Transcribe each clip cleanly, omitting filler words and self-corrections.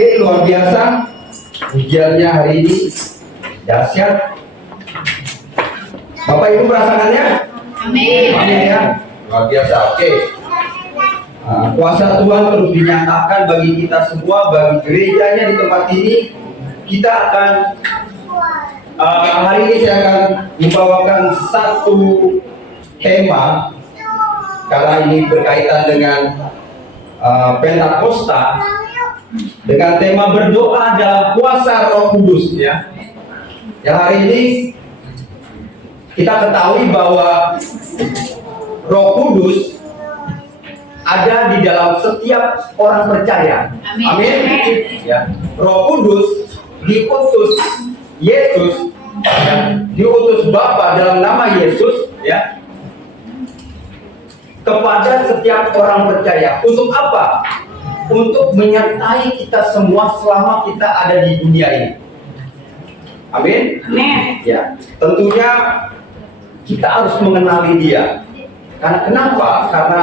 Oke, luar biasa. Ujiannya hari ini dahsyat. Bapak Ibu merasakannya? Amin. Amin ya. Luar biasa. Oke. Kuasa Tuhan terus dinyatakan bagi kita semua, bagi gerejanya di tempat ini. Kita akan hari ini saya akan membawakan satu tema karena ini berkaitan dengan Pentakosta, dengan tema berdoa dalam kuasa Roh Kudus ya. Yang hari ini kita ketahui bahwa Roh Kudus ada di dalam setiap orang percaya. Amin. Amin. Ya. Roh Kudus diutus Yesus, ya, diutus Bapa dalam nama Yesus, ya, kepada setiap orang percaya. Untuk apa? Untuk menyertai kita semua selama kita ada di dunia ini. Amin. Amin. Ya, tentunya kita harus mengenali Dia. Karena kenapa? Karena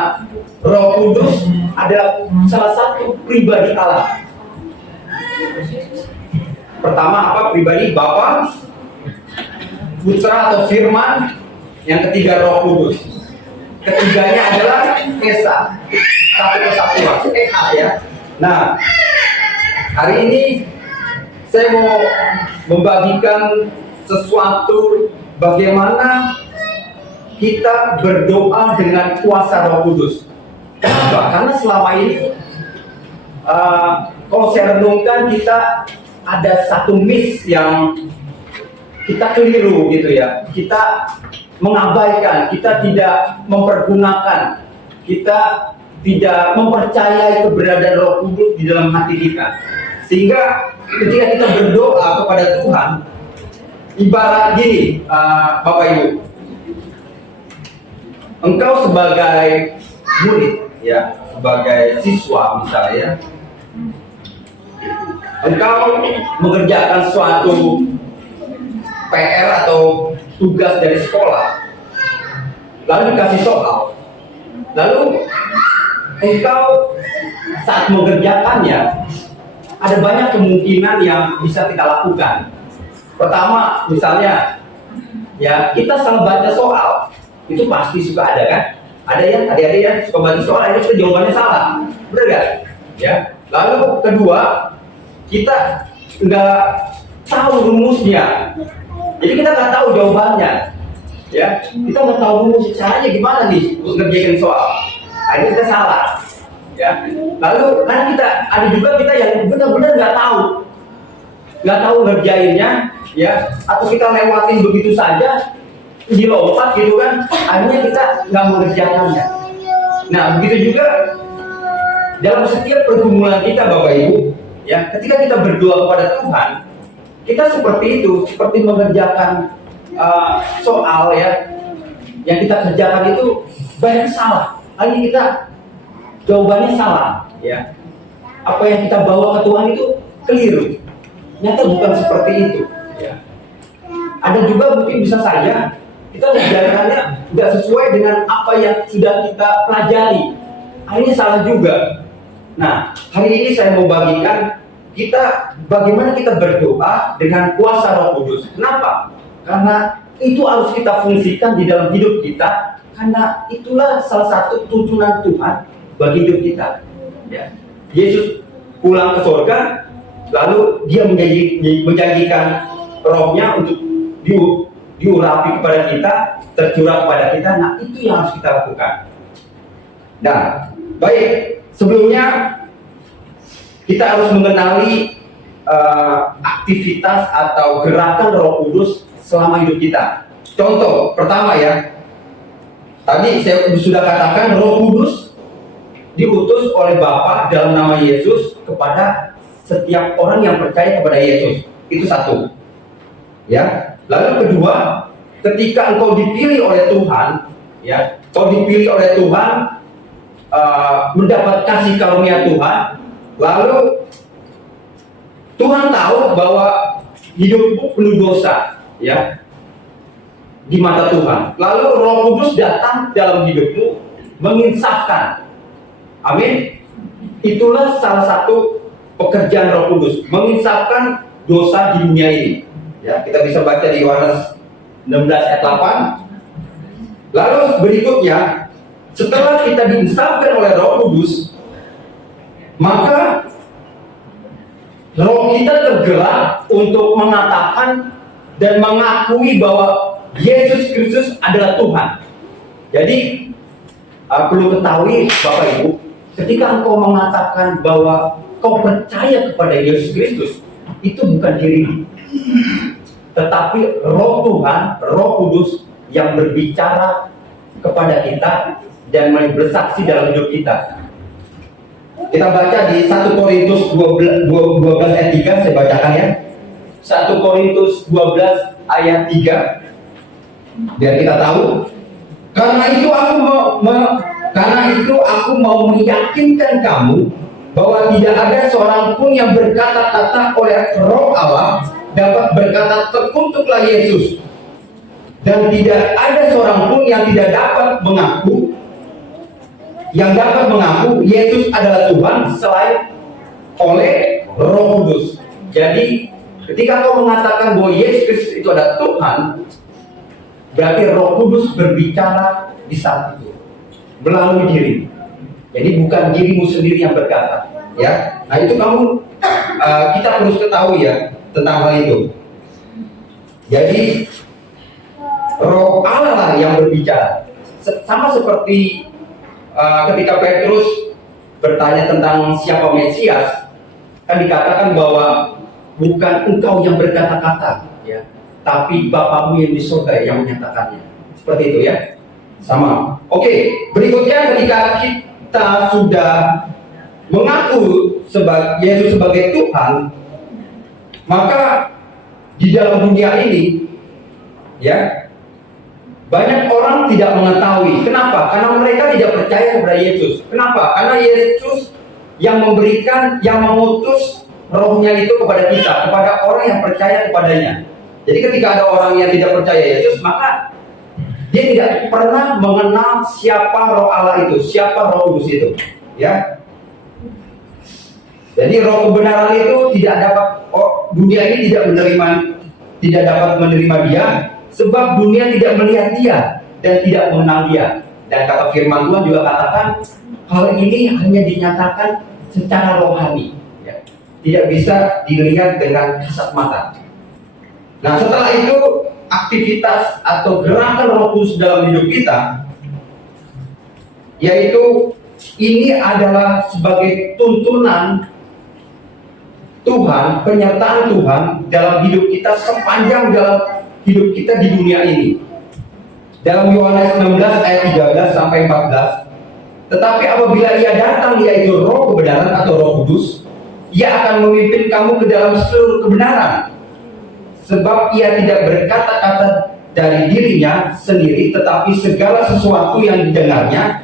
Roh Kudus adalah salah satu pribadi Allah. Pertama apa? Pribadi Bapa, Putra atau Firman. Yang ketiga Roh Kudus. Ketiganya adalah Esa, satu kesatuan, Esa ya. Nah, hari ini saya mau membagikan sesuatu bagaimana kita berdoa dengan kuasa Roh Kudus. Kenapa? Karena selama ini kalau saya renungkan, kita ada satu miss yang kita keliru gitu ya. Kita mengabaikan, kita tidak mempergunakan, kita tidak mempercayai keberadaan Roh Kudus di dalam hati kita. Sehingga ketika kita berdoa kepada Tuhan, ibarat gini, Bapak Ibu, engkau sebagai murid, ya, sebagai siswa misalnya, engkau mengerjakan suatu PR atau tugas dari sekolah, lalu dikasih soal, lalu engkau saat mengerjakannya ada banyak kemungkinan yang bisa kita lakukan. Pertama, misalnya, ya, kita salah baca soal, itu pasti suka ada kan? Ada ya, adik-adik ya, suka baca soal, itu jawabannya salah, benar gak? Ya. Lalu kedua, kita nggak tahu rumusnya. Jadi kita nggak tahu jawabannya, ya. Kita nggak tahu rumus caranya gimana nih untuk ngerjain soal. Akhirnya kita salah, ya. Lalu karena kita ada juga kita yang benar-benar nggak tahu ngerjainnya, ya. Atau kita lewatin begitu saja, dilompat gitu kan. Akhirnya kita nggak mengerjakannya. Nah, begitu juga dalam setiap pergumulan kita, Bapak Ibu, ya. Ketika kita berdoa kepada Tuhan, kita seperti itu, seperti mengerjakan soal ya, yang kita kerjakan itu banyak salah. Kali kita jawabannya salah, ya. Apa yang kita bawa ke Tuhan itu keliru. Nyata bukan seperti itu, ya. Ada juga mungkin bisa saja kita mengerjakannya nggak sesuai dengan apa yang sudah kita pelajari. Akhirnya salah juga. Nah, hari ini saya mau bagikan kita bagaimana kita berdoa dengan kuasa Roh Kudus. Kenapa? Karena itu harus kita fungsikan di dalam hidup kita, karena itulah salah satu tuntunan Tuhan bagi hidup kita. Ya. Yesus pulang ke surga, lalu dia menjanjikan Rohnya untuk diurapi kepada kita, tercurah kepada kita. Nah, itu yang harus kita lakukan. Nah, baik, sebelumnya kita harus mengenali aktivitas atau gerakan Roh Kudus selama hidup kita. Contoh pertama ya, tadi saya sudah katakan Roh Kudus diutus oleh Bapa dalam nama Yesus kepada setiap orang yang percaya kepada Yesus. Itu satu. Ya. Lalu kedua, ketika engkau dipilih oleh Tuhan, ya, kau dipilih oleh Tuhan, mendapat kasih karunia Tuhan. Lalu Tuhan tahu bahwa hidupmu penuh dosa, ya, di mata Tuhan. Lalu Roh Kudus datang dalam hidupmu menginsafkan. Amin. Itulah salah satu pekerjaan Roh Kudus menginsafkan dosa di dunia ini. Ya, kita bisa baca di Yohanes 16 ayat 8. Lalu berikutnya, setelah kita diinsafkan oleh Roh Kudus, maka roh kita tergerak untuk mengatakan dan mengakui bahwa Yesus Kristus adalah Tuhan. Jadi perlu ketahui Bapak Ibu, ketika engkau mengatakan bahwa kau percaya kepada Yesus Kristus, itu bukan dirimu, tetapi Roh Tuhan, Roh Kudus yang berbicara kepada kita dan bersaksi dalam hidup kita. Kita baca di 1 Korintus 12 ayat 3, saya bacakan ya. 1 Korintus 12 ayat 3, biar kita tahu. Karena itu aku mau meyakinkan kamu bahwa tidak ada seorang pun yang berkata-kata oleh Roh Allah dapat berkata terkutuklah Yesus, dan tidak ada seorang pun yang tidak dapat mengaku Yesus adalah Tuhan selain oleh Roh Kudus. Jadi ketika kau mengatakan bahwa Yesus Kristus itu adalah Tuhan, berarti Roh Kudus berbicara di saat itu melalui diri. Jadi bukan dirimu sendiri yang berkata, ya. Nah itu kita harus ketahui ya tentang hal itu. Jadi Roh Allah lah yang berbicara. Sama seperti ketika Petrus bertanya tentang siapa Mesias, kan dikatakan bahwa bukan engkau yang berkata-kata, ya, tapi Bapamu yang di surga yang menyatakannya. Seperti itu ya. Sama. Oke, berikutnya ketika kita sudah mengaku Yesus sebagai Tuhan, maka di dalam dunia ini, ya, banyak orang tidak mengetahui. Kenapa? Karena mereka tidak percaya kepada Yesus. Kenapa? Karena Yesus yang memberikan, yang mengutus Rohnya itu kepada kita, kepada orang yang percaya kepadanya. Jadi ketika ada orang yang tidak percaya Yesus, maka dia tidak pernah mengenal siapa Roh Allah itu, siapa Roh Kudus itu, ya. Jadi Roh kebenaran itu tidak dapat, dunia ini tidak dapat menerima dia, sebab dunia tidak melihat dia dan tidak mengenal dia. Dan kata firman Tuhan juga katakan, hal ini hanya dinyatakan secara rohani, ya. Tidak bisa dilihat dengan kasat mata. Nah setelah itu aktivitas atau gerakan Roh Kudus dalam hidup kita, yaitu ini adalah sebagai tuntunan Tuhan, penyertaan Tuhan dalam hidup kita sepanjang dalam hidup kita di dunia ini. Dalam Yohanes 16 ayat 13 sampai 14, tetapi apabila ia datang, yaitu Roh kebenaran atau Roh Kudus, ia akan memimpin kamu ke dalam seluruh kebenaran, sebab ia tidak berkata-kata dari dirinya sendiri, tetapi segala sesuatu yang didengarnya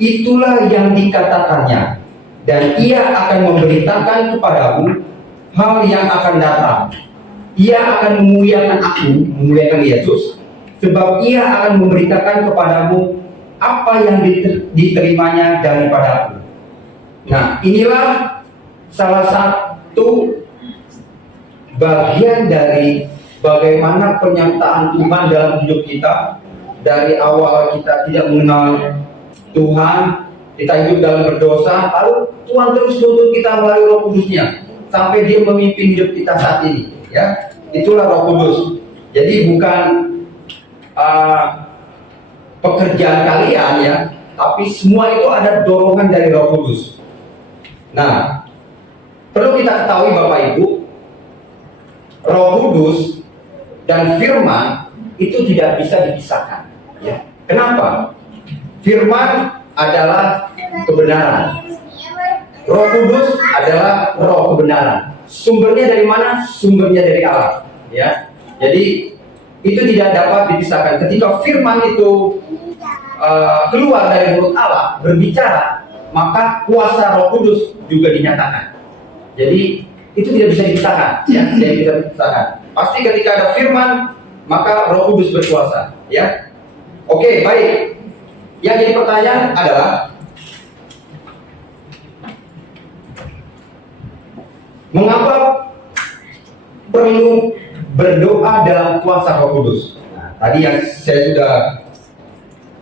itulah yang dikatakannya, dan ia akan memberitakan kepadamu hal yang akan datang. Ia akan memuliakan aku, memuliakan Yesus, sebab ia akan memberitakan kepadamu apa yang diterimanya daripada aku. Nah, inilah salah satu bagian dari bagaimana penyertaan Tuhan dalam hidup kita. Dari awal kita tidak mengenal Tuhan, kita hidup dalam berdosa, lalu Tuhan terus menuntut kita melalui Roh Kudusnya sampai dia memimpin hidup kita saat ini, ya. Itulah Roh Kudus. Jadi bukan pekerjaan kalian, ya, tapi semua itu ada dorongan dari Roh Kudus. Nah, perlu kita ketahui Bapak Ibu, Roh Kudus dan firman itu tidak bisa dipisahkan, ya. Kenapa? Firman adalah kebenaran, Roh Kudus adalah Roh kebenaran. Sumbernya dari mana? Sumbernya dari Allah, ya. Jadi itu tidak dapat dipisahkan. Ketika firman itu keluar dari mulut Allah, berbicara, maka kuasa Roh Kudus juga dinyatakan. Jadi itu tidak bisa dipisahkan, ya. Tidak bisa dipisahkan. Pasti ketika ada firman, maka Roh Kudus berkuasa, ya. Oke, baik. Yang jadi pertanyaan adalah, Mengapa perlu berdoa dalam kuasa Roh Kudus? Nah, tadi yang saya sudah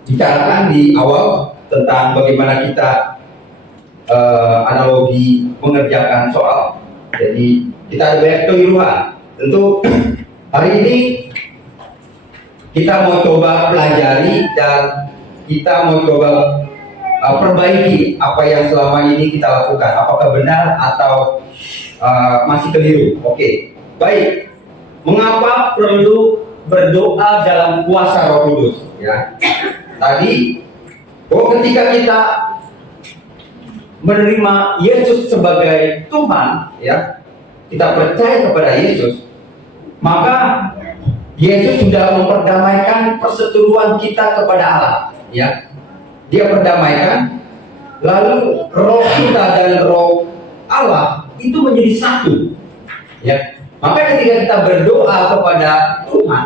bicarakan di awal tentang bagaimana kita analogi mengerjakan soal. Jadi kita ada banyak keliruan. Tentu hari ini kita mau coba pelajari dan kita mau coba perbaiki apa yang selama ini kita lakukan. Apakah benar atau masih keliru? Oke, baik. Mengapa perlu berdoa dalam kuasa Roh Kudus? Ya, tadi ketika kita menerima Yesus sebagai Tuhan, ya, kita percaya kepada Yesus, maka Yesus sudah memperdamaikan perseteruan kita kepada Allah. Ya, Dia perdamaikan, lalu roh kita dan roh Allah itu menjadi satu. Ya, maka ketika kita berdoa kepada Tuhan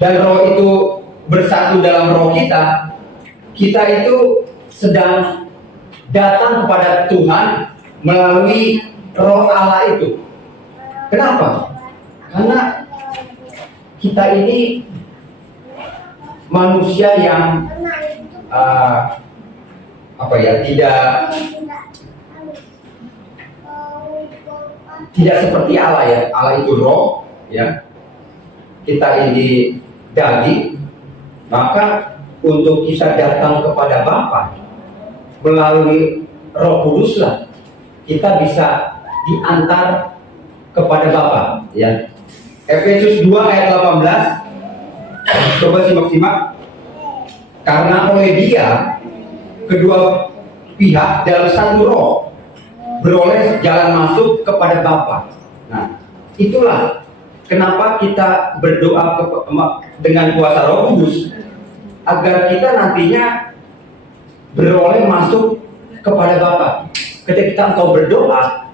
dan roh itu bersatu dalam roh kita, kita itu sedang datang kepada Tuhan melalui roh Allah itu. Kenapa? Karena kita ini manusia yang tidak seperti Allah, ya. Allah itu roh, ya. Kita ini daging. Maka untuk kita datang kepada Bapa melalui Roh Kuduslah kita bisa diantar kepada Bapa, ya. Efesus 2 ayat 18. Coba simak. Karena oleh Dia kedua pihak dalam satu roh beroleh jalan masuk kepada Bapa. Nah, itulah kenapa kita berdoa dengan kuasa Roh Kudus, agar kita nantinya beroleh masuk kepada Bapa. Ketika engkau berdoa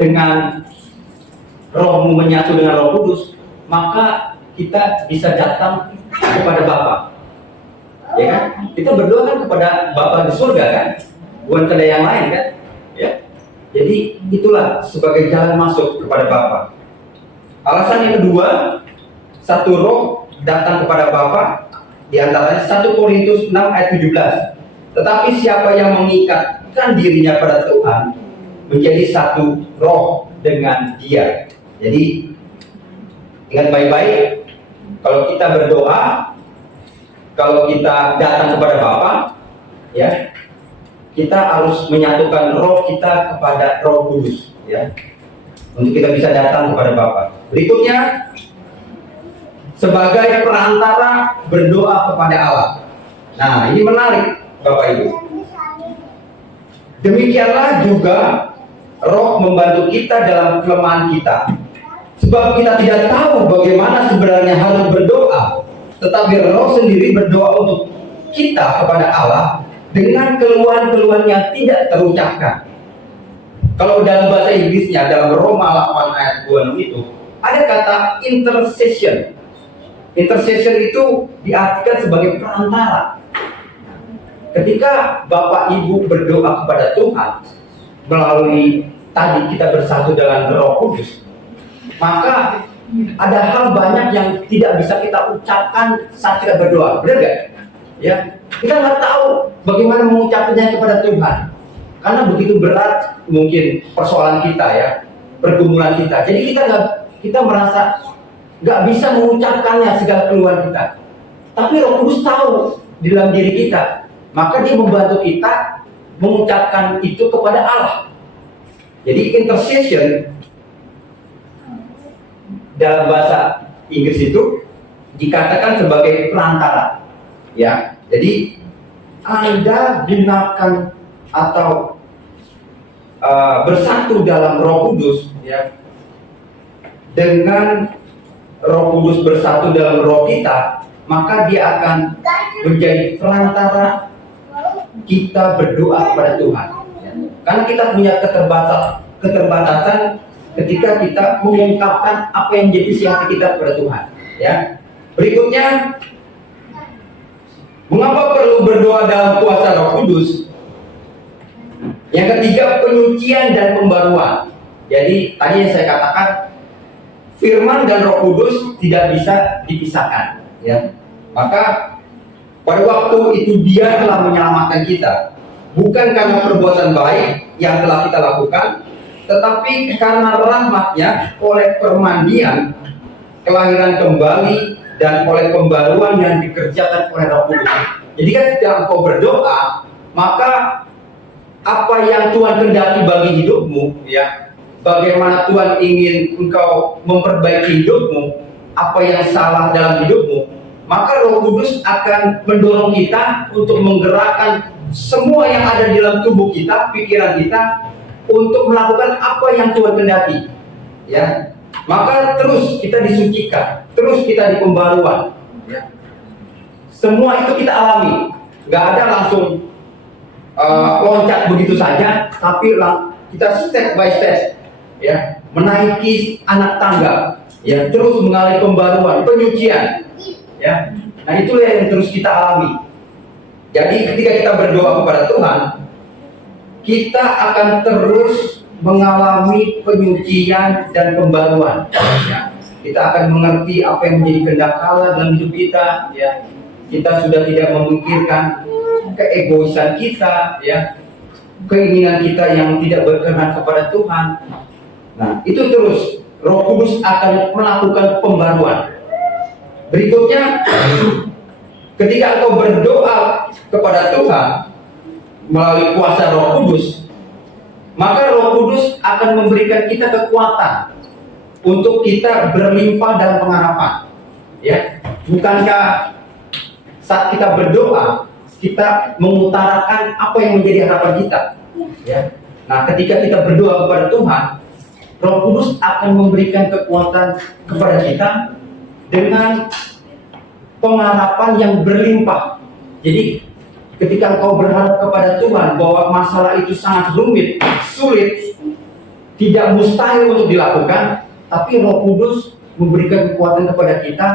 dengan rohmu menyatu dengan Roh Kudus, maka kita bisa datang kepada Bapa. Ya kan? Kita berdoa kan kepada Bapa di surga kan? Bukan kepada yang lain kan? Ya. Jadi itulah sebagai jalan masuk kepada Bapa. Alasan yang kedua, satu roh datang kepada Bapa, di antaranya 1 Korintus 6 ayat 17. Tetapi siapa yang mengikatkan dirinya pada Tuhan menjadi satu roh dengan Dia. Jadi ingat baik-baik, kalau kita berdoa, kalau kita datang kepada Bapa, ya, kita harus menyatukan roh kita kepada Roh Kudus, ya, untuk kita bisa datang kepada Bapa. Berikutnya, sebagai perantara berdoa kepada Allah. Nah, ini menarik, Bapak Ibu. Demikianlah juga roh membantu kita dalam kelemahan kita. Sebab kita tidak tahu bagaimana sebenarnya harus berdoa, tetapi roh sendiri berdoa untuk kita kepada Allah dengan keluhan-keluhan yang tidak terucapkan. Kalau dalam bahasa Inggrisnya, dalam Roma 8 ayat 26 itu, ada kata intercession. Intercession itu diartikan sebagai perantara. Ketika Bapak Ibu berdoa kepada Tuhan melalui tadi kita bersatu dengan Roh Kudus, maka ada hal banyak yang tidak bisa kita ucapkan saat kita berdoa, benar gak? Ya, kita nggak tahu bagaimana mengucapkannya kepada Tuhan, karena begitu berat mungkin persoalan kita, ya, pergumulan kita. Jadi kita merasa nggak bisa mengucapkannya segala keluhan kita. Tapi Roh Kudus tahu di dalam diri kita, maka Dia membantu kita mengucapkan itu kepada Allah. Jadi intercession dalam bahasa Inggris itu dikatakan sebagai perantara, ya. Jadi Anda gunakan atau bersatu dalam Roh Kudus, ya, dengan Roh Kudus bersatu dalam roh kita, maka Dia akan menjadi perantara kita berdoa kepada Tuhan, ya. Karena kita punya keterbatasan ketika kita mengungkapkan apa yang jadi isi hati kita kepada Tuhan, ya. Berikutnya, mengapa perlu berdoa dalam kuasa Roh Kudus? Yang ketiga, penyucian dan pembaruan. Jadi tadi yang saya katakan, firman dan Roh Kudus tidak bisa dipisahkan, ya. Maka pada waktu itu Dia telah menyelamatkan kita, bukan karena perbuatan baik yang telah kita lakukan, tetapi karena rahmat-Nya oleh permandian, kelahiran kembali, dan oleh pembaruan yang dikerjakan oleh Roh Kudus. Jadi kan ketika engkau berdoa, maka apa yang Tuhan kehendaki bagi hidupmu, ya, bagaimana Tuhan ingin engkau memperbaiki hidupmu, apa yang salah dalam hidupmu, maka Roh Kudus akan mendorong kita untuk menggerakkan semua yang ada di dalam tubuh kita, pikiran kita, untuk melakukan apa yang Tuhan kehendaki, ya. Maka terus kita disucikan, terus kita di pembaruan, ya. Semua itu kita alami, nggak ada langsung loncat begitu saja, tapi kita step by step, ya, menaiki anak tangga, ya, terus mengalami pembaruan, penyucian, ya. Nah, itulah yang terus kita alami. Jadi ketika kita berdoa kepada Tuhan, kita akan terus mengalami penyucian dan pembaruan, ya. Kita akan mengerti apa yang menjadi kehendak Allah dalam hidup kita, ya. Kita sudah tidak memikirkan keegoisan kita, ya, keinginan kita yang tidak berkenan kepada Tuhan. Nah, itu terus Roh Kudus akan melakukan pembaruan. Berikutnya, ketika engkau berdoa kepada Tuhan melalui kuasa Roh Kudus, maka Roh Kudus akan memberikan kita kekuatan untuk kita berlimpah dalam pengharapan, ya. Bukankah saat kita berdoa kita mengutarakan apa yang menjadi harapan kita, ya. Nah, ketika kita berdoa kepada Tuhan, Roh Kudus akan memberikan kekuatan kepada kita dengan pengharapan yang berlimpah. Jadi ketika engkau berharap kepada Tuhan bahwa masalah itu sangat rumit, sulit, tidak mustahil untuk dilakukan, tapi Roh Kudus memberikan kekuatan kepada kita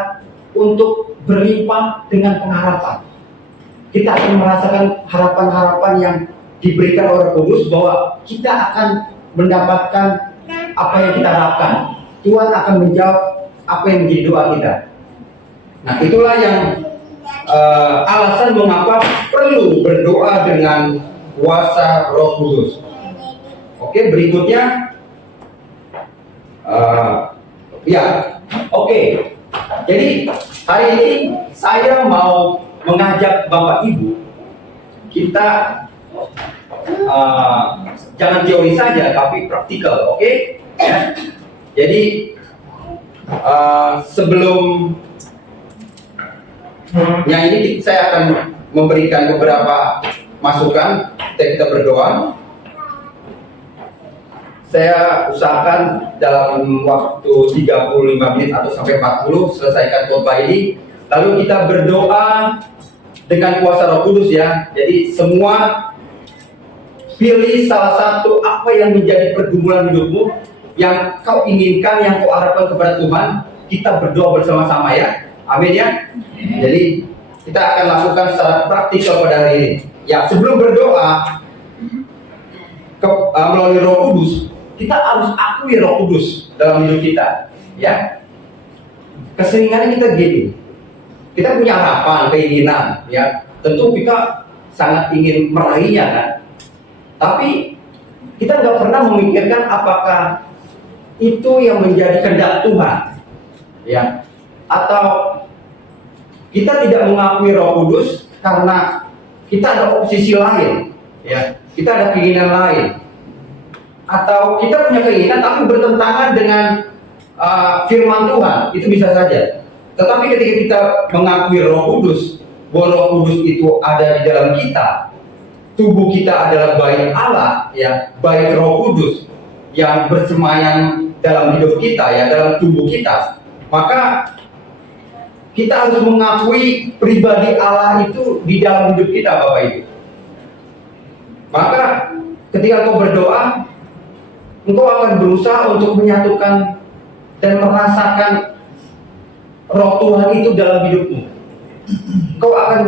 untuk berlimpah dengan pengharapan. Kita akan merasakan harapan-harapan yang diberikan oleh Roh Kudus bahwa kita akan mendapatkan apa yang kita harapkan. Tuhan akan menjawab apa yang menjadi doa kita. Nah, itulah yang alasan mengapa perlu berdoa dengan kuasa Roh Kudus. Oke, berikutnya, jadi hari ini saya mau mengajak Bapak Ibu kita jangan teori saja, tapi praktikal, oke? Ya. Jadi sebelum yang ini saya akan memberikan beberapa masukan ketika kita berdoa. Saya usahakan dalam waktu 35 menit atau sampai 40 selesaikan khotbah ini. Lalu kita berdoa dengan kuasa Roh Kudus, ya. Jadi semua pilih salah satu apa yang menjadi pergumulan hidupmu, yang kau inginkan, yang kau harapkan kepada Tuhan. Kita berdoa bersama-sama, ya. Amin, ya. Jadi kita akan lakukan secara praktikal pada hari ini. Ya, sebelum berdoa melalui Roh Kudus, kita harus akui Roh Kudus dalam hidup kita, ya. Keseringannya kita gini, kita punya harapan, keinginan, ya. Tentu kita sangat ingin meraihnya, kan. Tapi kita nggak pernah memikirkan apakah itu yang menjadi kehendak Tuhan, ya. Atau kita tidak mengakui Roh Kudus karena kita ada posisi lain, ya. Kita ada keinginan lain. Atau kita punya keinginan tapi bertentangan dengan firman Tuhan, itu bisa saja. Tetapi ketika kita mengakui Roh Kudus, bahwa Roh Kudus itu ada di dalam kita, tubuh kita adalah bait Allah, ya, bait Roh Kudus yang bersemayam dalam hidup kita, ya, dalam tubuh kita, maka kita harus mengakui pribadi Allah itu di dalam hidup kita, Bapak Ibu. Maka ketika kau berdoa, engkau akan berusaha untuk menyatukan dan merasakan Roh Tuhan itu dalam hidupmu. Engkau akan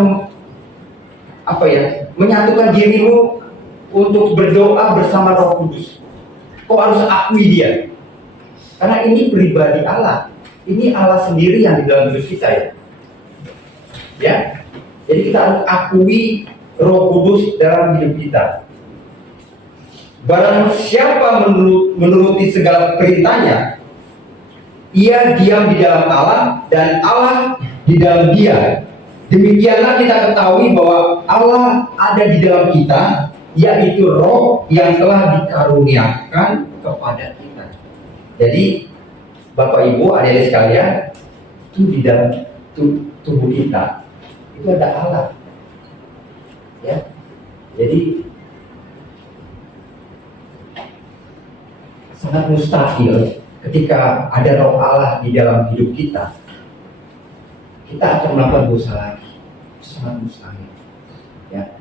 menyatukan dirimu untuk berdoa bersama Roh Kudus. Kau harus akui dia. Karena ini pribadi Allah. Ini Allah sendiri yang di dalam hidup kita ya. Ya. Jadi kita harus akui Roh Kudus dalam hidup kita. Barang siapa menuruti segala perintahnya, ia diam di dalam Allah dan Allah di dalam dia. Demikianlah kita ketahui bahwa Allah ada di dalam kita, yaitu Roh yang telah dikaruniakan kepada kita. Jadi Bapak Ibu, adik-adik sekalian, itu di dalam tubuh kita itu ada Allah. Ya. Jadi sangat mustahil ketika ada Roh Allah di dalam hidup kita akan melakukan dosa lagi. Sangat mustahil. Ya.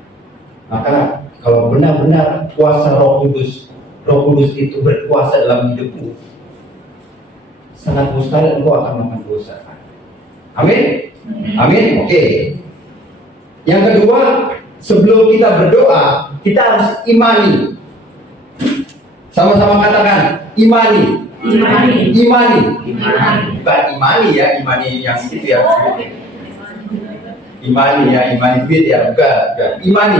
Maka kalau benar-benar kuasa Roh Kudus itu berkuasa dalam hidupmu, sangat mustahil engkau akan melakukan dosa. Amin? Amin? Oke. Yang kedua, sebelum kita berdoa, kita harus imani. Sama-sama katakan, imani. Imani. Bukan imani ya, imani yang itu ya. Imani ya, imani duit ya, bukan. Imani.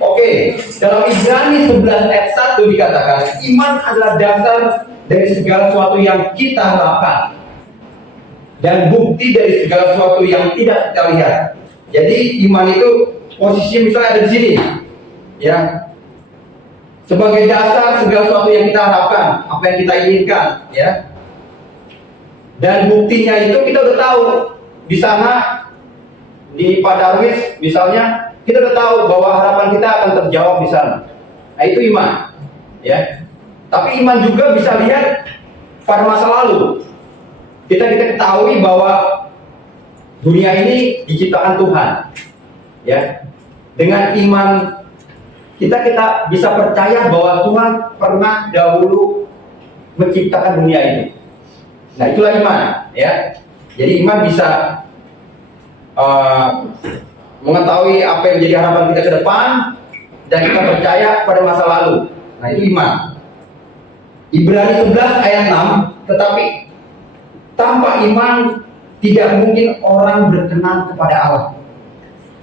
Oke, dalam Ibrani 11 ayat 1 dikatakan, iman adalah dasar dari segala sesuatu yang kita harapkan dan bukti dari segala sesuatu yang tidak kita lihat. Jadi iman itu posisi misalnya ada di sini, ya, sebagai dasar segala sesuatu yang kita harapkan, apa yang kita inginkan, ya. Dan buktinya itu kita udah tahu di sana di Pak Darwis misalnya, kita udah tahu bahwa harapan kita akan terjawab di sana. Nah itu iman, ya. Tapi iman juga bisa lihat pada masa lalu. Kita ketahui bahwa dunia ini diciptakan Tuhan, ya. Dengan iman kita bisa percaya bahwa Tuhan pernah dahulu menciptakan dunia ini. Nah itulah iman, ya. Jadi iman bisa mengetahui apa yang menjadi harapan kita ke depan dan kita percaya pada masa lalu. Nah itu iman. Ibrani 11 ayat 6, tetapi tanpa iman tidak mungkin orang berkenan kepada Allah.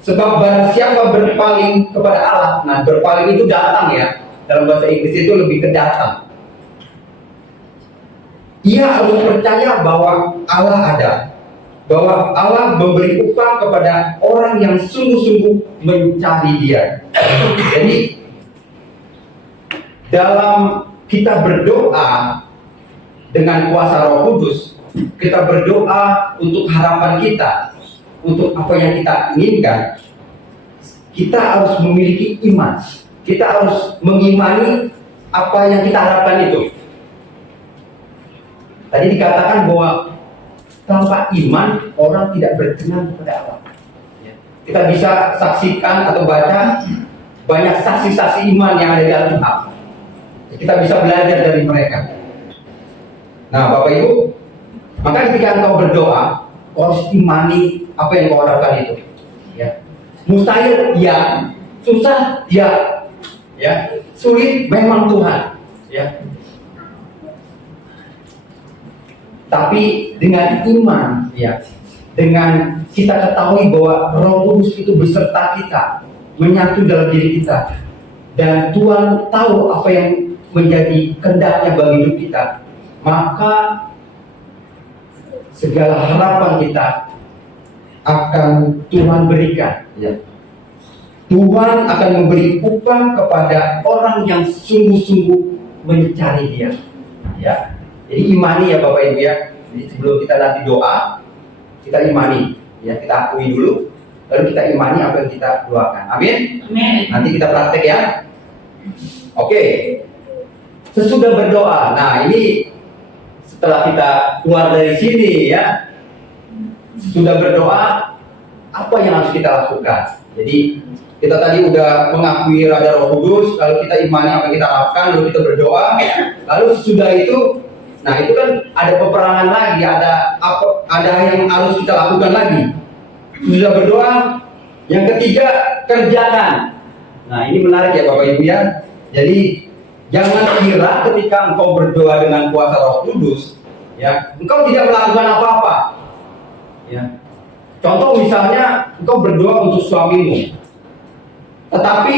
Sebab barang siapa berpaling kepada Allah, nah berpaling itu datang ya. Dalam bahasa Inggris itu lebih ke datang. Ia harus percaya bahwa Allah ada, bahwa Allah memberi upah kepada orang yang sungguh-sungguh mencari Dia. Jadi dalam kita berdoa dengan kuasa Roh Kudus, kita berdoa untuk harapan kita, untuk apa yang kita inginkan, kita harus memiliki iman. Kita harus mengimani apa yang kita harapkan itu. Tadi dikatakan bahwa tanpa iman orang tidak berkenan kepada Allah. Kita bisa saksikan atau baca banyak saksi-saksi iman yang ada di Alkitab. Kita bisa belajar dari mereka. Nah, Bapak Ibu, maka ketika engkau berdoa, kau harus imani apa yang kau harapkan itu. Ya. Mustahil, ya. Susah, ya. Ya. Sulit, memang Tuhan. Ya. Tapi dengan iman, ya, dengan kita ketahui bahwa Roh Kudus itu beserta kita, menyatu dalam diri kita, dan Tuhan tahu apa yang menjadi kehendaknya bagi hidup kita, maka segala harapan kita akan Tuhan berikan. Ya. Tuhan akan memberi upah kepada orang yang sungguh-sungguh mencari Dia. Ya. Jadi imani ya Bapak Ibu ya. Jadi sebelum kita nanti doa, kita imani, ya, kita akui dulu, lalu kita imani apa yang kita doakan. Amin. Amin. Nanti kita praktek ya. Oke. Sesudah berdoa, nah ini setelah kita keluar dari sini ya, sudah berdoa, apa yang harus kita lakukan? Jadi kita tadi udah mengakui ada Roh Kudus, lalu kita imani apa yang kita harapkan, lalu kita berdoa, lalu sesudah itu, nah itu kan ada peperangan lagi, ada yang harus kita lakukan lagi. Sudah berdoa, yang ketiga kerjakan. Nah, ini menarik ya Bapak Ibu ya. Jadi jangan kira ketika engkau berdoa dengan kuasa Roh Kudus, ya, engkau tidak melakukan apa-apa. Ya. Contoh misalnya engkau berdoa untuk suamimu, tetapi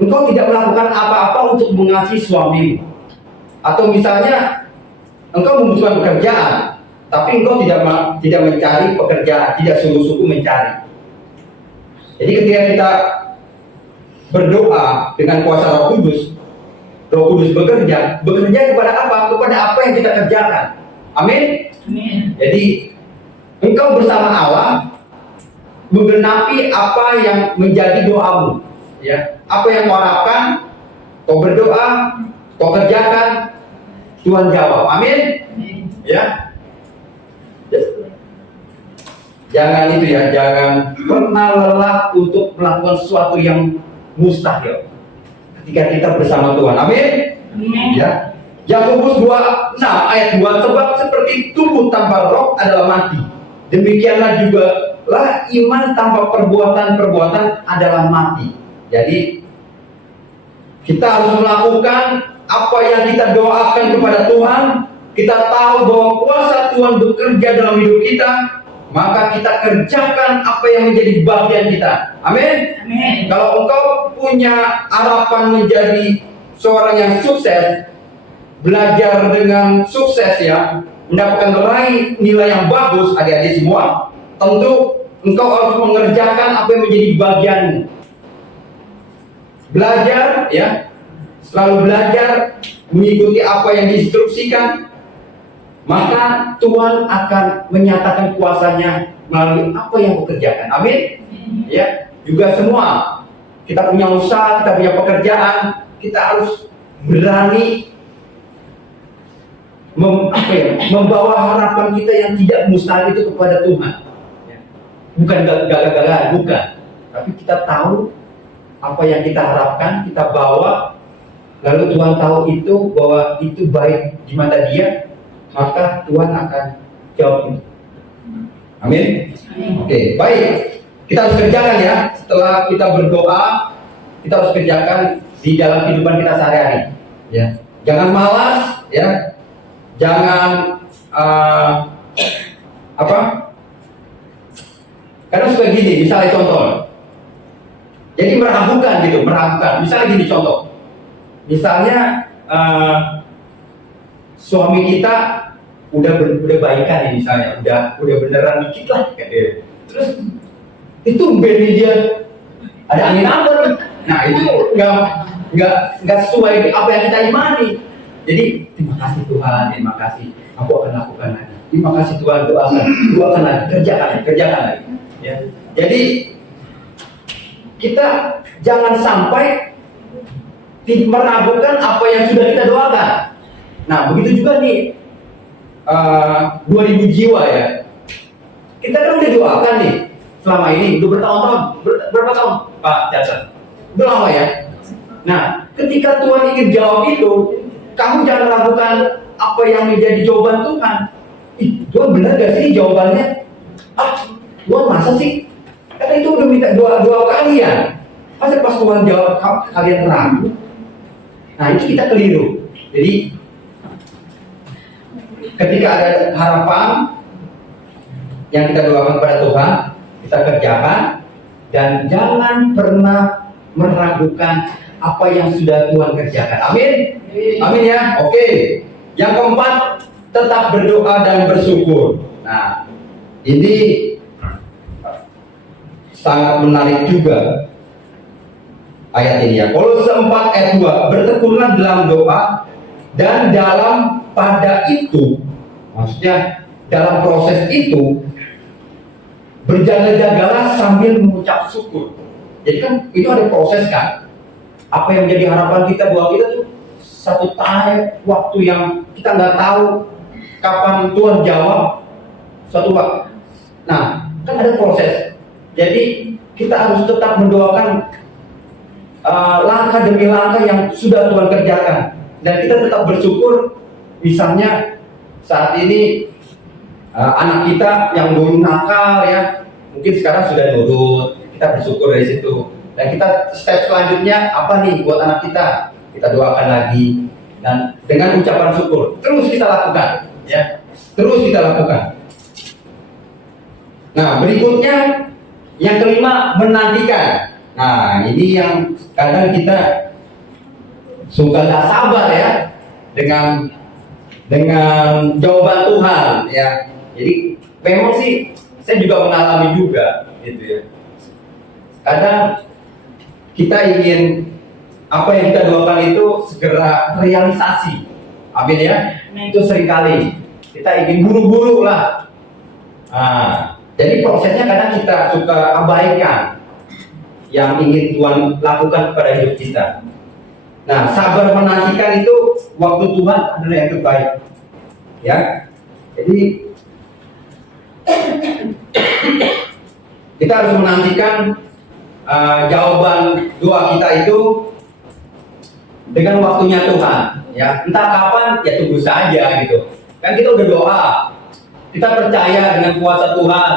engkau tidak melakukan apa-apa untuk mengasihi suamimu. Atau misalnya engkau membutuhkan pekerjaan, tapi engkau tidak mencari pekerjaan, tidak sungguh-sungguh mencari. Jadi ketika kita berdoa dengan kuasa Roh Kudus bekerja kepada apa? Kepada apa yang kita kerjakan. Amin. Jadi engkau bersama Allah menggenapi apa yang menjadi doamu, ya. Apa yang kau harapkan, kau berdoa, kau kerjakan, Tuhan jawab. Amin. Ya. Jangan itu ya, jangan pernah lelah untuk melakukan sesuatu yang mustahil ketika kita bersama Tuhan. Amin. Ya. Yakobus 2:6 ayat 2, sebab seperti tubuh tanpa roh adalah mati, demikianlah juga lah iman tanpa perbuatan adalah mati. Jadi kita harus melakukan apa yang kita doakan kepada Tuhan. Kita tahu bahwa kuasa Tuhan bekerja dalam hidup kita, maka kita kerjakan apa yang menjadi bagian kita. Amin. Kalau engkau punya harapan menjadi seorang yang sukses, belajar dengan sukses ya, mendapatkan raih nilai yang bagus, adik-adik semua, tentu engkau harus mengerjakan apa yang menjadi bagianmu. Belajar ya, selalu belajar mengikuti apa yang diinstruksikan, maka Tuhan akan menyatakan kuasanya melalui apa yang kau kerjakan. Amin. Ya, juga semua kita punya usaha, kita punya pekerjaan, kita harus berani membawa harapan kita yang tidak mustahil itu kepada Tuhan. Bukan gagal-gagalan, bukan. Tapi kita tahu apa yang kita harapkan, kita bawa, lalu Tuhan tahu itu bahwa itu baik di mata Dia, maka Tuhan akan jawab itu. Amin. Oke, baik. Kita harus kerjakan ya. Setelah kita berdoa, kita harus kerjakan di dalam kehidupan kita sehari-hari. Ya, jangan malas, ya. Jangan karena suka gini, misalnya contoh. Jadi meragukan gitu, meragukan. Misalnya gini contoh. Misalnya suami kita udah baikan ya misalnya, udah beneran dikit lah gitu. Terus itu beni dia ada angin apa nih? Nah itu nggak sesuai apa yang kita imani. Jadi terima kasih Tuhan, terima kasih, aku akan lakukan lagi. Terima kasih Tuhan, doakan lagi, kerjakan lagi. Ya. Jadi kita jangan sampai meragukan apa yang sudah kita doakan. Nah begitu juga nih 2000 jiwa ya. Kita kan udah doakan nih selama ini, udah bertahun-tahun, berapa tahun Pak Jasa? Udah lama ya. Nah ketika Tuhan ingin jawab itu, kamu jangan ragukan apa yang menjadi jawaban Tuhan. Tuhan benar gak sih jawabannya? Tuhan masa sih? Karena itu udah minta doa kalian. Masa pas Tuhan jawab kalian ragu? Nah itu kita keliru. Jadi ketika ada harapan yang kita doakan kepada Tuhan, kita kerjakan, dan jangan pernah meragukan apa yang sudah Tuhan kerjakan. Amin. Amin ya. Oke. Yang keempat, tetap berdoa dan bersyukur. Nah, ini sangat menarik juga ayat ini ya. Kolose 4 ayat 2, bertekunlah dalam doa dan dalam pada itu, maksudnya dalam proses itu berjaga-jagalah sambil mengucap syukur. Jadi kan itu ada proses kan. Apa yang menjadi harapan kita bahwa kita tuh satu waktu yang kita nggak tahu kapan Tuhan jawab suatu waktu. Nah, kan ada proses. Jadi kita harus tetap mendoakan langkah demi langkah yang sudah Tuhan kerjakan, dan kita tetap bersyukur. Misalnya saat ini anak kita yang dulu nakal ya, mungkin sekarang sudah nurut, kita bersyukur dari situ. Dan kita step selanjutnya apa nih buat anak kita? Kita doakan lagi dan dengan ucapan syukur terus kita lakukan, ya. Terus kita lakukan. Nah, berikutnya yang kelima, menantikan. Nah, ini yang kadang kita suka nggak sabar ya dengan jawaban Tuhan, ya. Jadi memang sih saya juga mengalami juga, gitu ya. Kadang kita ingin apa yang kita doakan itu segera realisasi, amin ya. Itu seringkali kita ingin buru-buru lah. Nah, jadi prosesnya kadang kita suka abaikan yang ingin Tuhan lakukan kepada hidup kita. Nah, sabar menantikan itu waktu Tuhan adalah yang terbaik, ya. Jadi kita harus menantikan jawaban doa kita itu dengan waktunya Tuhan, ya. Entah kapan, ya tunggu saja gitu. Kan kita udah doa, kita percaya dengan kuasa Tuhan,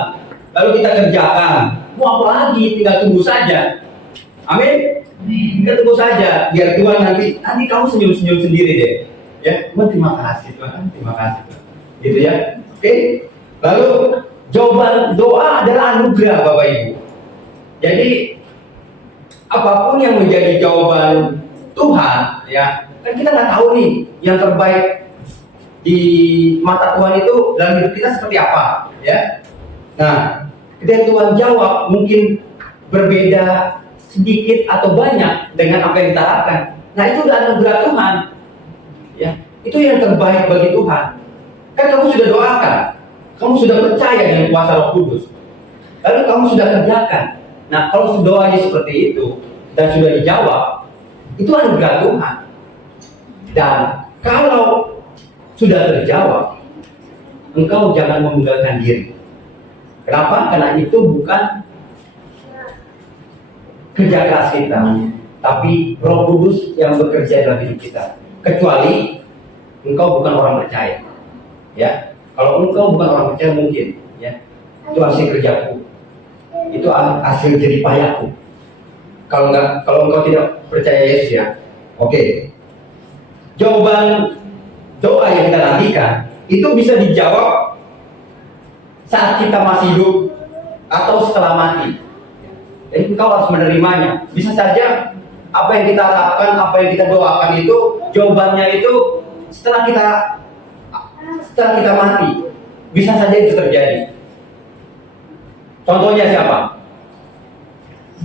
lalu kita kerjakan. Mau apa lagi? Tinggal tunggu saja. Amin. Kita tunggu saja, biar Tuhan nanti kamu senyum-senyum sendiri deh. Ya, Tuhan terima kasih Tuhan, terima kasih Tuhan. Gitu ya. Oke. Lalu jawaban doa adalah anugerah Bapak Ibu. Jadi apapun yang menjadi jawaban Tuhan, ya, kan kita nggak tahu nih yang terbaik di mata Tuhan itu dalam hidup kita seperti apa, ya. Nah, ketika Tuhan jawab mungkin berbeda sedikit atau banyak dengan apa yang kita harapkan. Nah, itu udah anugerah Tuhan, ya. Itu yang terbaik bagi Tuhan. Kan kamu sudah doakan, kamu sudah percaya dengan kuasa Roh Kudus, lalu kamu sudah kerjakan. Nah, kalau doanya seperti itu dan sudah dijawab, itu anugerah Tuhan. Dan kalau sudah terjawab, engkau jangan memundurkan diri. Kenapa? Karena itu bukan kerja keras kita, tapi Roh Kudus yang bekerja dalam hidup kita. Kecuali engkau bukan orang percaya, ya. Kalau engkau bukan orang percaya mungkin, ya, itu hasil kerjaku, itu hasil jerih payahku. Kalau engkau tidak percaya Yesus, ya, oke. Jawaban doa yang kita nantikan itu bisa dijawab saat kita masih hidup atau setelah mati. Jadi engkau harus menerimanya. Bisa saja apa yang kita harapkan, apa yang kita doakan itu jawabannya itu setelah kita mati. Bisa saja itu terjadi. Contohnya siapa?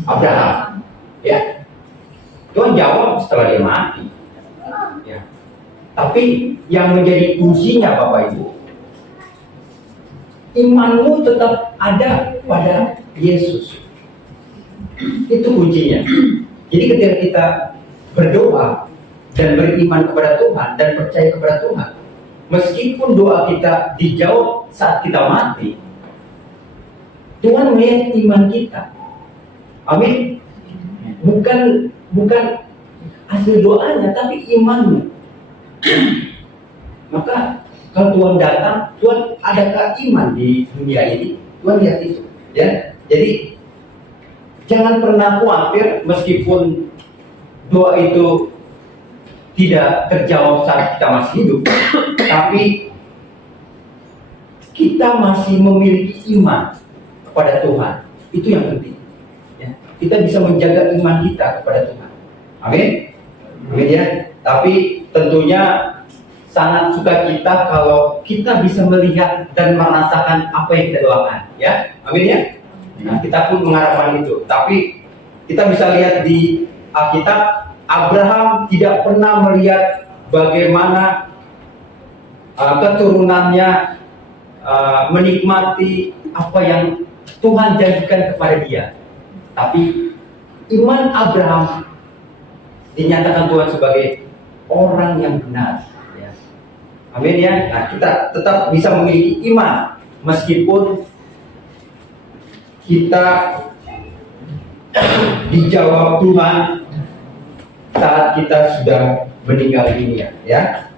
Abraham. Ya. Tuhan jawab setelah dia mati. Ya. Tapi yang menjadi kuncinya Bapak Ibu, imanmu tetap ada pada Yesus. Itu kuncinya. Jadi ketika kita berdoa dan beriman kepada Tuhan dan percaya kepada Tuhan, meskipun doa kita dijawab saat kita mati, Tuhan melihat iman kita. Amin. Bukan hasil doanya, tapi imanmu. Maka kalau Tuhan datang, Tuhan adakah iman di dunia ini? Tuhan lihat itu, ya. Jadi jangan pernah khawatir meskipun doa itu tidak terjawab saat kita masih hidup, tapi kita masih memiliki iman kepada Tuhan. Itu yang penting, ya. Kita bisa menjaga iman kita kepada Tuhan. Amin. Amin, ya. Tapi tentunya sangat sukacita kalau kita bisa melihat dan merasakan apa yang kita doakan, ya. Amin, ya. Nah, kita pun mengharapkan itu. Tapi kita bisa lihat di Alkitab, Abraham tidak pernah melihat bagaimana keturunannya menikmati apa yang Tuhan janjikan kepada dia. Tapi iman Abraham dinyatakan Tuhan sebagai orang yang benar, ya. Amin, ya. Nah, kita tetap bisa memiliki iman meskipun kita dijawab Tuhan saat kita sudah meninggal dunia, ya.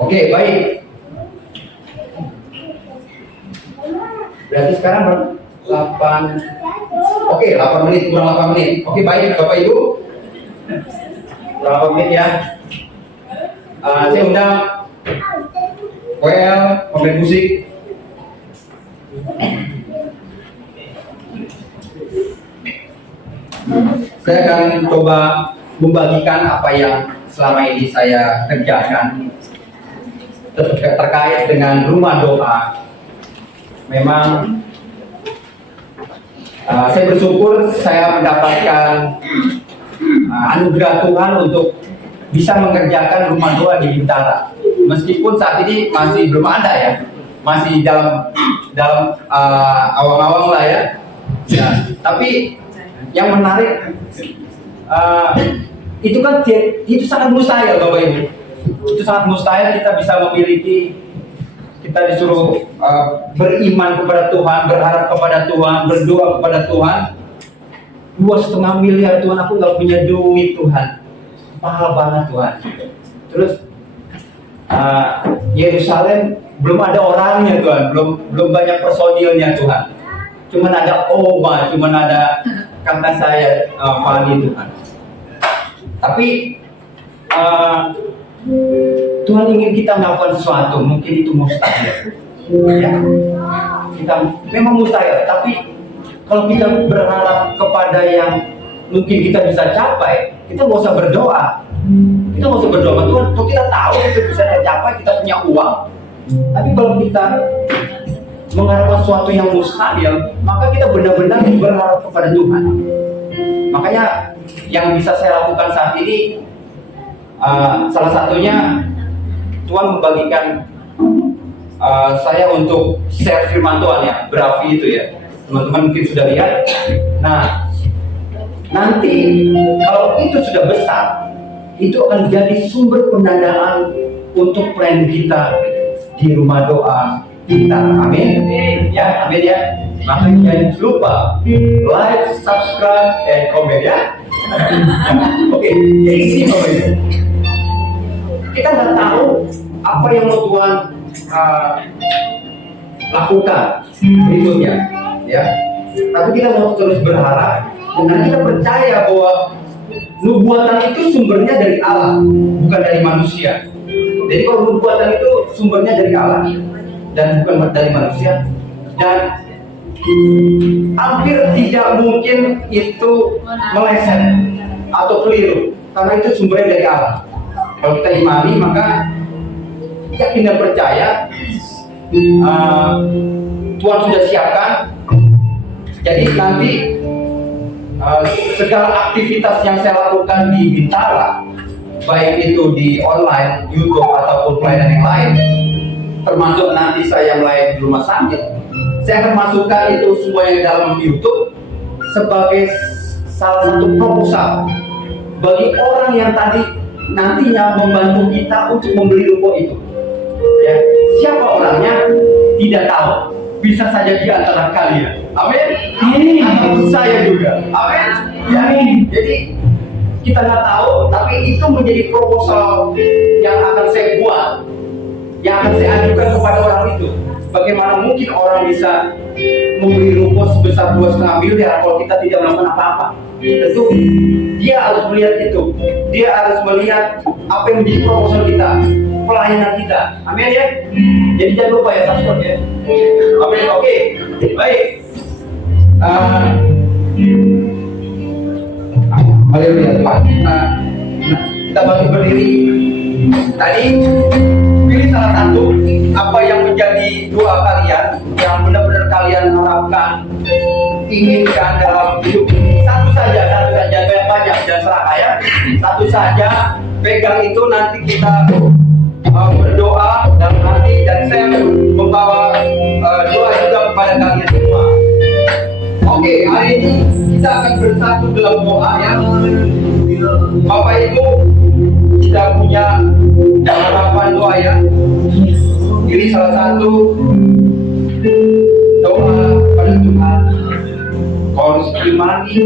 Oke, baik. Berarti sekarang 8 Oke, 8 menit, kurang 8 menit. Oke, baik Bapak Ibu. Kurang 8 menit ya. Saya undang WL, pemain musik. Saya akan coba membagikan apa yang selama ini saya kerjakan terkait dengan rumah doa. Memang saya bersyukur saya mendapatkan anugerah Tuhan untuk bisa mengerjakan rumah doa di Bintara. Meskipun saat ini masih belum ada ya, masih dalam awang-awang lah ya. Tapi yang menarik itu kan itu sangat mustahil Bapak Ibu. Itu sangat mustahil kita bisa memiliki, kita disuruh beriman kepada Tuhan, berharap kepada Tuhan, berdoa kepada Tuhan. 2,5 miliar Tuhan, aku nggak punya duit Tuhan, mahal banget Tuhan. Terus Yerusalem belum ada orangnya Tuhan, belum banyak personilnya Tuhan. Cuman ada Oma, cuman ada kata saya Fani Tuhan. Tapi Tuhan ingin kita melakukan sesuatu, mungkin itu mustahil. Ya. Kita memang mustahil, tapi kalau kita berharap kepada yang mungkin kita bisa capai, kita nggak usah berdoa. Kita nggak usah berdoa Tuhan, kalau kita tahu kita bisa tercapai, kita punya uang. Tapi kalau kita mengharapkan sesuatu yang mustahil, maka kita benar-benar berharap kepada Tuhan. Makanya yang bisa saya lakukan saat ini, salah satunya Tuhan membagikan saya untuk share firman Tuhan ya, Brafi itu ya. Teman-teman mungkin sudah lihat. Nah, nanti kalau itu sudah besar, itu akan jadi sumber pendanaan untuk plan kita di rumah doa kita. Amin. Ya, amin ya. Makanya jangan lupa like, subscribe, dan komen ya. Oke, jadi ini Bapak Ibu. Kita nggak tahu apa yang mau Tuhan lakukan berikutnya, ya. Tapi kita mau terus berharap dan kita percaya bahwa nubuatan itu sumbernya dari Allah, bukan dari manusia. Jadi kalau nubuatan itu sumbernya dari Allah dan bukan dari manusia, dan hampir tidak mungkin itu meleset atau keliru karena itu sumbernya dari Allah. Kalau kita imani, maka yakin dan percaya Tuhan sudah siapkan. Jadi nanti segala aktivitas yang saya lakukan di Bintara, baik itu di online, YouTube ataupun pelayanan yang lain, termasuk nanti saya melayani di rumah sakit, saya akan masukkan itu semua yang dalam YouTube sebagai salah satu proposal bagi orang yang tadi nantinya membantu kita untuk membeli ruko itu. Ya, siapa orangnya tidak tahu, bisa saja di antara kalian. Amin. Atau saya juga. Amin. Ya, jadi kita nggak tahu, tapi itu menjadi proposal yang akan saya buat, yang akan saya ajukan kepada orang itu. Bagaimana mungkin orang bisa membeli ruko sebesar 2,5 miliar kalau kita tidak melakukan apa-apa? Tentu dia harus melihat itu. Dia harus melihat apa yang menjadi proposal kita, pelayanan kita. Amin ya. Jadi jangan lupa ya, subscribe ya. Amin. Oke. Baik. Haleluya Tuhan. Kita bagi berdiri. Tadi pilih salah satu apa yang menjadi doa kalian, yang benar-benar kalian harapkan, inginkan dalam hidup ini. Satu saja, banyak jangan seraka ya. Satu saja, pegang itu, nanti kita berdoa dalam hati, dan saya membawa doa juga kepada kalian semua. Oke, hari ini kita akan bersatu dalam doa ya. Bapak Ibu kita punya harapan doa ya. Ini salah satu doa pada Tuhan. Kau harus imani,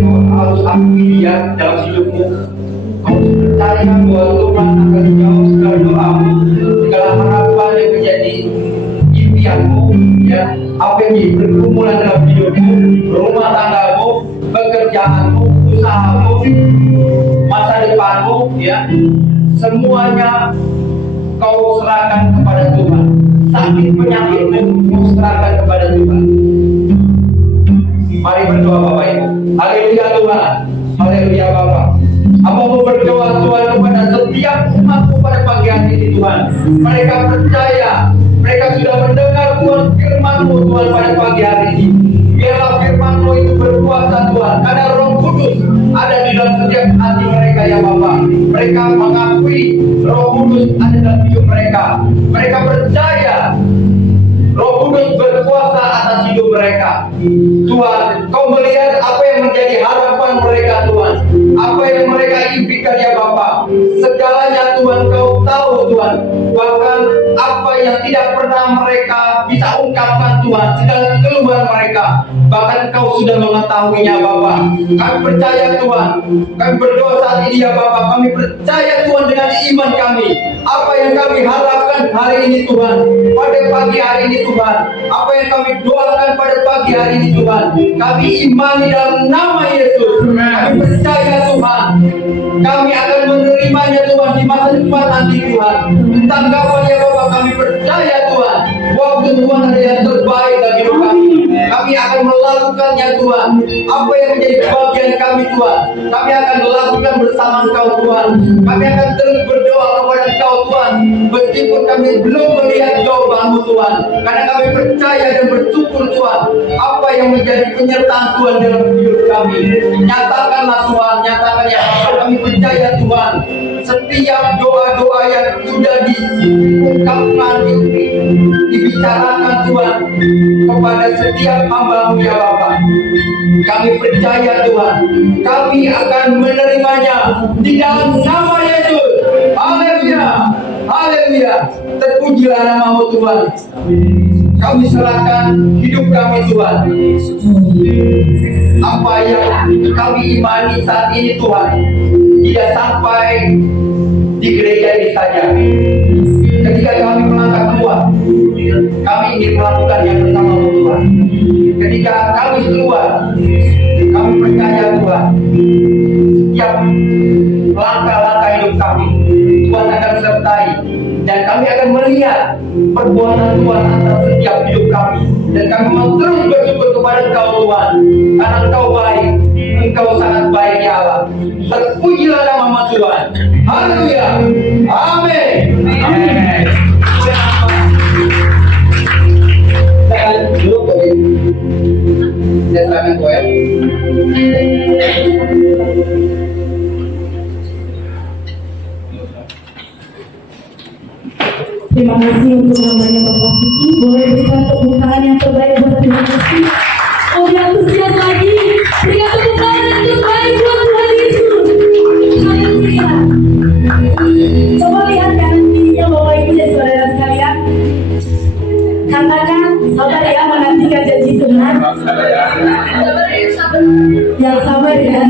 kau harus akui Dia dalam hidupmu. Kau harus percaya bahwa Tuhan akan menjawab segala doamu, segala harapan yang menjadi impianmu ya. apa yang bergumulan dalam hidupmu, rumah tanggamu, pekerjaanmu, usahamu, masa depanmu, ya, semuanya kau serahkan kepada Tuhan. Sakit penyakitmu kau serahkan kepada Tuhan. Mari berdoa Bapak Ibu. Haleluya Tuhan. Haleluya Bapak. Apa mau berdoa Tuhan kepada setiap umatmu pada pagi hari ini Tuhan. Mereka percaya, mereka sudah mendengar Tuhan firman-Mu Tuhan pada pagi hari ini. Biarlah firman-Mu itu berkuasa Tuhan. Karena Roh Kudus ada di dalam setiap hati mereka ya Bapak. Mereka mengakui Roh Kudus ada dalam hidup mereka. Mereka percaya Roh Kudus berkuasa atas hidup mereka. Tuhan, Kau melihat apa yang menjadi harapan mereka Tuhan. Apa yang mereka impikan ya Bapa. Segalanya Tuhan Kau tahu Tuhan. Bahkan apa yang tidak pernah mereka bisa ungkapkan Tuhan. Segala keluhan mereka. Bahkan Kau sudah mengetahuinya Bapa. Kami percaya Tuhan. Kami berdoa saat ini ya Bapa. Kami percaya Tuhan dengan iman kami. Apa yang kami harapkan hari ini Tuhan. Pada pagi hari ini Tuhan. Apa yang kami doakan pada pagi hari ini Tuhan. Kami imani dalam nama Yesus. Kami percaya Tuhan. Kami akan menerimanya Tuhan di masa depan nanti Tuhan. Entah kapan ya Bapak, kami percaya Tuhan. Waktu Tuhan ada yang terbaik bagi hidup kami. Kami akan melakukannya Tuhan. Apa yang menjadi bagian kami Tuhan. Kami akan melakukan bersama Engkau Tuhan. Kami akan terus berdoa kepada Engkau Tuhan. Meskipun kami belum melihat jawaban-Mu Tuhan. Karena kami percaya dan bersyukur Tuhan. Apa yang menjadi penyertaan Tuhan dalam hidup kami. Nyatakanlah Tuhan. Nyatakan ya Bapak. Kami percaya Tuhan. Setiap doa-doa yang sudah diungkapkan, dibicarakan Tuhan kepada setiap hamba-Mu ya Bapak. Kami percaya Tuhan. Kami akan menerimanya di dalam nama Yesus. Haleluya. Haleluya. Terpujilah nama-Mu Tuhan. Kami serahkan hidup kami Tuhan. Apa yang kami imani saat ini Tuhan, tidak sampai di gereja ini saja. Ketika kami melangkah keluar, kami ingin melakukan yang bersama-Mu Tuhan. Ketika kami keluar, kami percaya Tuhan, setiap langkah-langkah hidup kami Tuhan akan sertai. Dan kami akan melihat perbuatan Tuhan atas setiap hidup kami. Dan kami mau terus bersyukur kepada Engkau Tuhan. Karena Engkau baik. Engkau sangat baik ya Allah. Terpujilah nama Tuhan. Haleluya. Amin. Amin. Saya dulu boleh. Saya serahkan kau ya. Terima kasih untuk namanya Bapak Vicky. Boleh berikan tepuk tangan yang terbaik buat terima kasih. Oh, antusias lagi. Berikan tepuk tangan yang terbaik buat Tuhan Yesus. Haleluya. Coba lihat kanan kirinya Bapak Ibu dan saudara sekalian. Katakan sabar ya menantikan janji Tuhan. Yang sabar ya.